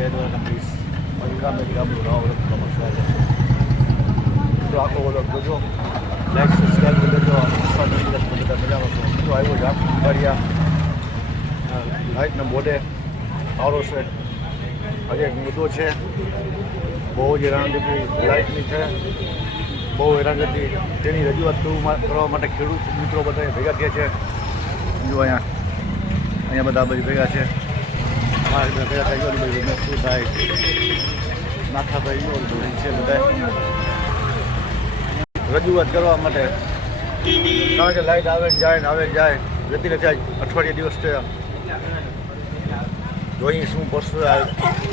જય દ્વારકાધીશ ગામે ગામનું નવા વખત તમારું સ્વાગત છે તો આખો વખત જોજો લાઈક સબસ્ક્રાઈબ કરી દેજો સ્વાગત બધા મજામાં છો તો આવ્યો છે અઠવાડિયા લાઇટના બોર્ડે સારો છે આજે એક મુદ્દો છે બહુ જ હેરાનગતિ લાઇટની છે બહુ હેરાનગતિ તેની રજૂઆત કરવા માટે ખેડૂત મિત્રો બધા ભેગા થયા છે જો અહીંયા અહીંયા બધા બધી ભેગા છે મારા નાથાભાઈ યો છે બધા. રજૂઆત કરવા માટે. કારણ કે લાઇટ આવે જાય ને આવે જાય. જતી નથી અઠવાડિયે દિવસ થયા જોઈએ શું વસ્તુ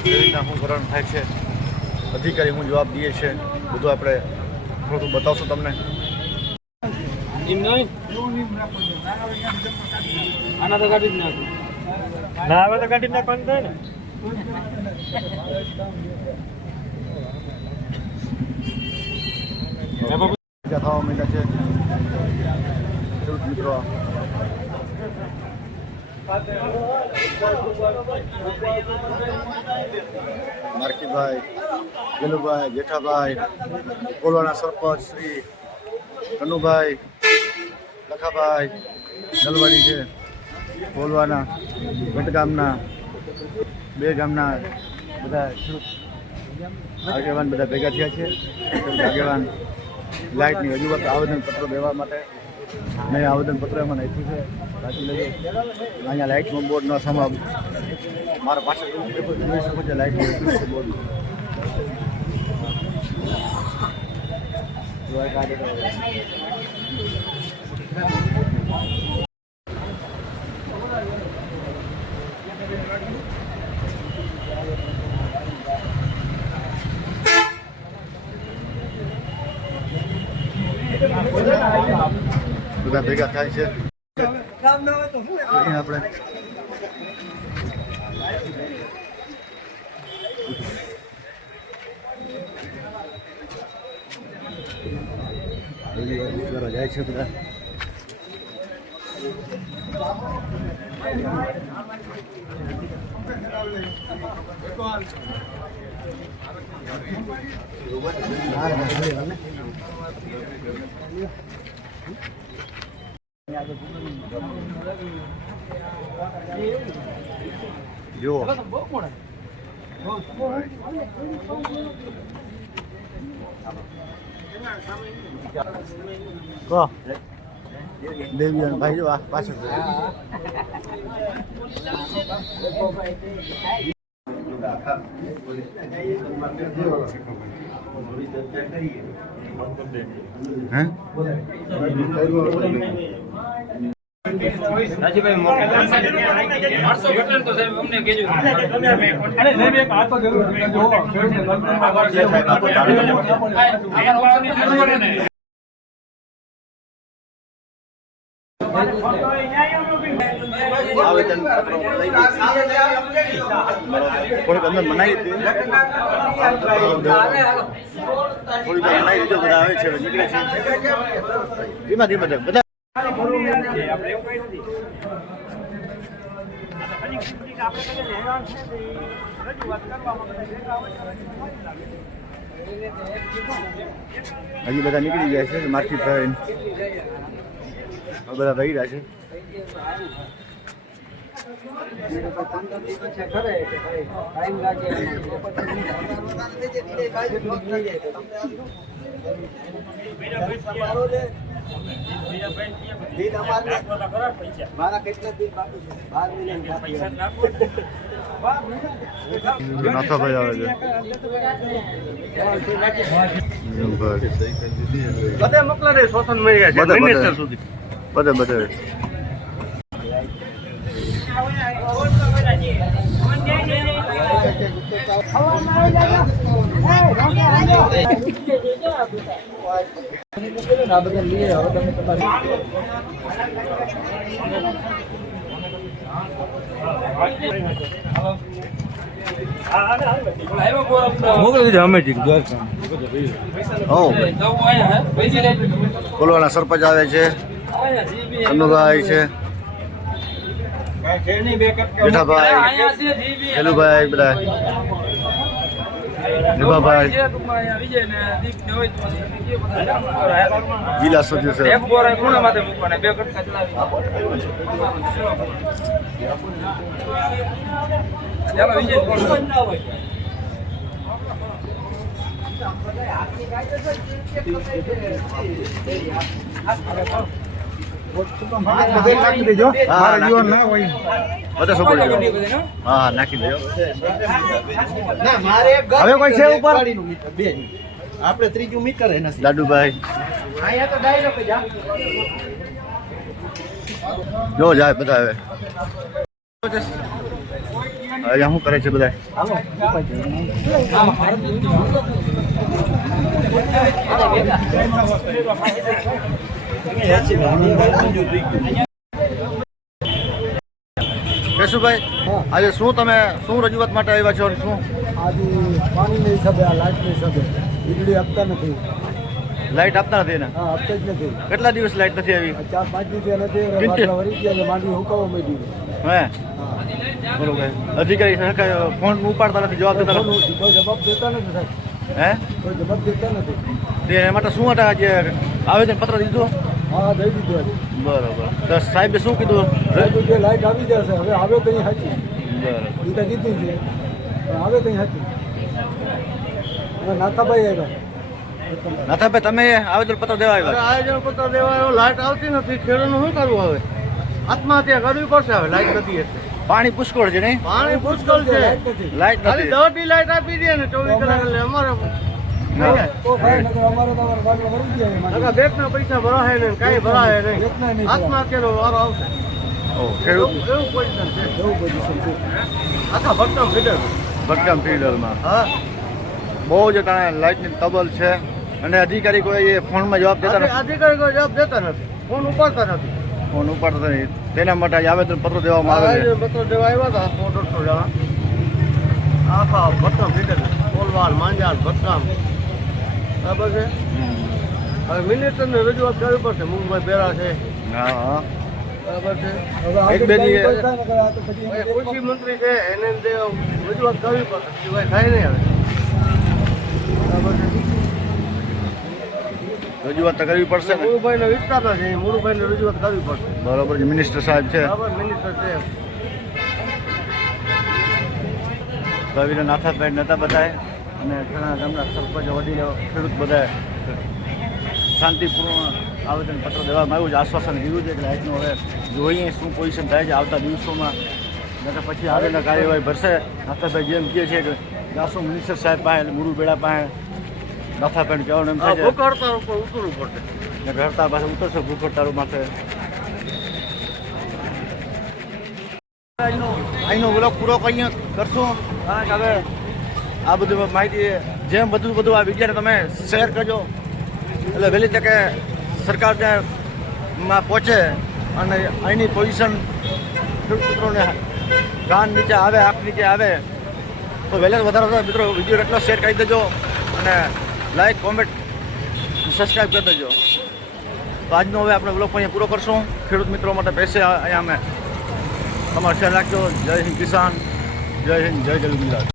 કેવી રીતના શું કરવાનું થાય છે. અધિકારી હું જવાબ દઈએ છે. બધું આપણે થોડું બતાવશો તમને. આના તો કાઢી જ નાખું. ના આવે તો કાઢી નાખવાનું થાય ને. થવા માંડ્યા છે ખેડૂત મિત્રો માર્કીભાઈ, ગેલુભાઈ, જેઠાભાઈ કોલવાના સરપંચ શ્રી કનુભાઈ લખાભાઈ, નલવાડી છે. કોલવાના ભટ ગામના બે ગામના બધા આગેવાન બધા ભેગા થયા છે. આગેવાન લાઇટની હજુ વખત આવેદનપત્રો દેવા માટે મેં આવેદનપત્ર એમાં નાખ્યું છે. બાકી લેજો અહીંયા લાઇટનો બોર્ડ ન મારા પાસે જોઈ શકો છો લાઇટનું બોર્ડ બધા ભેગા થાય છે. આપણે જાય છે બધા જુઓ કહો દેવી ભાઈ જો આ પાછળ છે. હે રાજીભાઈ આવેદન થોડીક અંદર મનાઈ થોડીક મનાવી દીધો બધા આવે છે નીકળે છે. ધીમા ધીમા. બધા હજી બધા નીકળી ગયા છે માર્કેટ થઈને બધા રહી રહ્યા છે. નાથાભાઈ આવે છે. બધે મોકલા દે શોષણ મળી ગયા છે. બધે, બધે. મિનિસ્ટર સુધી. બધે બધે. મોકલી કોલવાના સરપંચ આવે છે. કન્નુભાઈ છે. જેઠાભાઈ ખેલુભાઈ બધા છે. બધા જિલ્લા વિજય કોણ નાખી દેજો. મારા જીવન ના હોય. બધા સુપર હો? નાખી દેજો હવે કોઈ છે ઉપર? બે આપણે ત્રીજું મીટર એના લાડુભાઈ દાદુભાઈ. અહીંયા તો ડાયરેક્ટ જ જો જાય બધા હવે. અહીંયા શું કરે છે બધા? કેશુભાઈ આજે શું તમે શું રજૂઆત માટે આવ્યા છો અને શું? આજે પાણીના હિસાબે આ લાઇટની હિસાબે વીજળી આપતા નથી. લાઈટ આપતા નથી ને હા આપતા જ નથી. કેટલા દિવસ લાઈટ નથી આવી? ચાર પાંચ દિવસ નથી વળી ગયા માંડવી હુકાવા માંડી. હે? બરોબર. અધિકારી ફોન ઉપાડતા નથી જવાબ દેતા નથી? કોઈ જવાબ દેતા નથી સાહેબ. હે? કોઈ જવાબ દેતા નથી. તે માટે શું હતા આજે આવેદન પત્ર દીધું? હા દઈ દીધું આજે. બરોબર. તો સાહેબે શું કીધું? સાહેબ જે લાઈટ આવી જશે હવે આવે તો અહીં બરાબર. બરોબર તો કીધું છે. પણ આવે તો અહીં અને નાથાભાઈ આવ્યા. નાથાભાઈ તમે આવેદન પત્ર દેવા આવ્યા? આયોજન પત્ર દેવાયો લાઈટ આવતી નથી ખેડૂતનું શું કરવું હવે? આત્મહત્યા કરવી પડશે હવે લાઈટ નથી એટલે. પાણી પુષ્કળ છે નહીં? પાણી પુષ્કળ છે. લાઈટ નથી. દોઢી લાઈટ આપી દે ને ચોવીસ કલાક એટલે અમારે બેંકના પૈસા ભરાય નહીં કાંઈ ભરાય નહીં. નહીં આત્મહત્યાનો વારો આવશે. ખેડૂત. એવું એવું પોઝિશન છે. એવું બધું છે. આખા ભક્તમ ફીડર ભટકામ ફિલ્ડરમાં હા. બહુ જ તાણે લાઈટની તબલ છે અને અધિકારી કોઈ એ ફોનમાં જવાબ દેતા નથી. અધિકારી કોઈ જવાબ દેતા નથી. ફોન ઉપાડતા નથી. ફોન ઉપાડતા નથી. તેના માટે આવેદન પત્ર દેવામાં આવે છે. પત્ર દેવા આવ્યા હતા. ફોટો જણા આખા ભક્તમ ફીડર કોલવાલ માંજાલ ભક્તમ બરાબર છે? હવે મિનિસ્ટરને રજૂઆત કરવી પડશે મુંબઈ બેરા છે. હા હા. બરાબર છે? એક બે કૃષિ મંત્રી છે એને તે રજૂઆત કરવી પડશે સિવાય થાય નહીં હવે. બરાબર છે? રજૂઆત તો કરવી પડશે ને. મુરુભાઈને વિસ્તાર છે મુરુભાઈને રજૂઆત કરવી પડશે. બરોબર છે મિનિસ્ટર સાહેબ છે. બરાબર મિનિસ્ટર છે. કવિના નાથાભાઈ નતા બધાએ અને ઘણા ગામના સરપંચ વડીલો ખેડૂત બધાએ શાંતિપૂર્ણ આવેદન પત્ર દેવામાં આવ્યું છે આશ્વાસન લીધું છે કે લાઇટનું હવે જોઈએ શું પોઝિશન થાય છે. આવતા દિવસોમાં નકર પછી આગળના કાર્યવાહી ભરશે. નાથાભાઈ જેમ કહે છે કે જાશું મિનિસ્ટર સાહેબ પાસે ગુરુ બેડા પાસે નાથાભાઈ કહેવાનું એમ થાય ભૂખ ઉપર ઉતરવું પડશે. હડતાળ પાસે ઉતરશે ભૂખ હડતાળ માથે અહીંનો બ્લોગ પૂરો કરીએ કરશું? કારણ કે હવે આ બધું માહિતી જેમ બધું બધું આ વિડીયોને તમે શેર કરજો. એટલે વહેલી તકે સરકારને માં પહોંચે અને અહીંની પોઝિશન મિત્રોને કાન નીચે આવે, આંખ નીચે આવે. તો વહેલા વધારે મિત્રો વીડિયો એટલો શેર કરી દેજો અને લાઈક કોમેન્ટ સબસ્ક્રાઈબ કરી દેજો. તો આજનો હવે આપણે બ્લોગ અહીંયા પૂરો કરશું. ખેડૂત મિત્રો માટે પૈસે અહીંયા અમે તમારો શેર રાખજો. જય હિન્દ કિસાન, જય હિન્દ, જય જય ગુજરાત